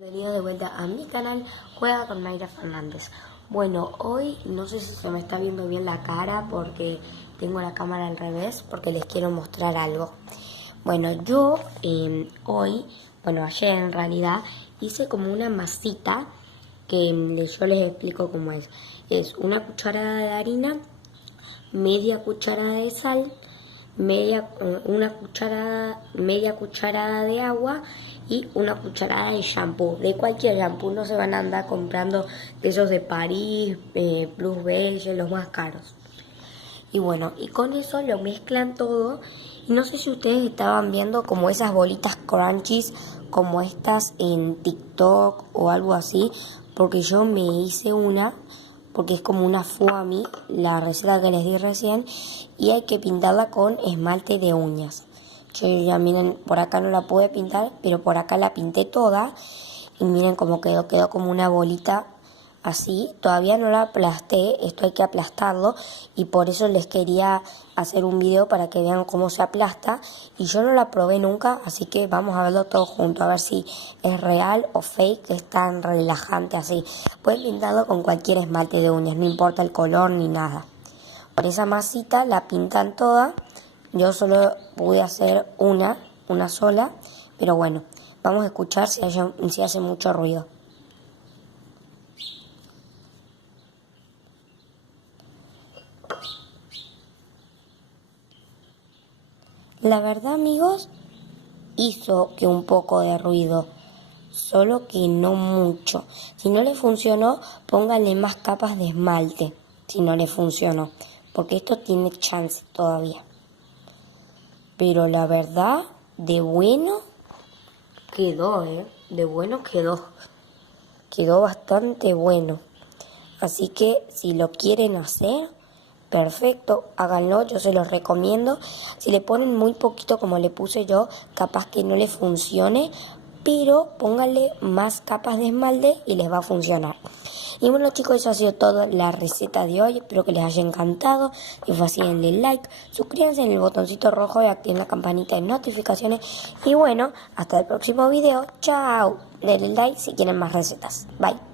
Bienvenido de vuelta a mi canal Juega con Mayra Fernández. Bueno, hoy no sé si se me está viendo bien la cara porque tengo la cámara al revés, porque les quiero mostrar algo. Bueno, yo ayer en realidad hice como una masita que yo les explico cómo es. Es una cucharada de harina, media cucharada de sal, media cucharada de agua y una cucharada de shampoo. De cualquier shampoo, no se van a andar comprando de esos de París, Plus Belle, los más caros. Y bueno, y con eso lo mezclan todo. Y no sé si ustedes estaban viendo como esas bolitas crunchies, como estas en TikTok o algo así, porque yo me hice una, porque es como una foamy, la receta que les di recién, y hay que pintarla con esmalte de uñas. Yo ya miren, por acá no la pude pintar, pero por acá la pinté toda, y miren cómo quedó como una bolita así. Todavía no la aplasté, esto hay que aplastarlo, y por eso les quería hacer un video para que vean cómo se aplasta. Y yo no la probé nunca, así que vamos a verlo todo junto, a ver si es real o fake, es tan relajante así. Pueden pintarlo con cualquier esmalte de uñas, no importa el color ni nada. Por esa masita la pintan toda. Yo solo pude hacer una sola, pero bueno, vamos a escuchar si hace mucho ruido. La verdad, amigos, hizo que un poco de ruido, solo que no mucho. Si no le funcionó, pónganle más capas de esmalte, si no le funcionó, porque esto tiene chance todavía. Pero la verdad, de bueno quedó, de bueno quedó. Quedó bastante bueno. Así que si lo quieren hacer, perfecto, háganlo, yo se los recomiendo. Si le ponen muy poquito como le puse yo, capaz que no les funcione, pero pónganle más capas de esmalte y les va a funcionar. Y bueno, chicos, eso ha sido toda la receta de hoy. Espero que les haya encantado. Si fue así, denle like, suscríbanse en el botoncito rojo y activen la campanita de notificaciones. Y bueno, hasta el próximo video. Chao. Denle like si quieren más recetas. Bye.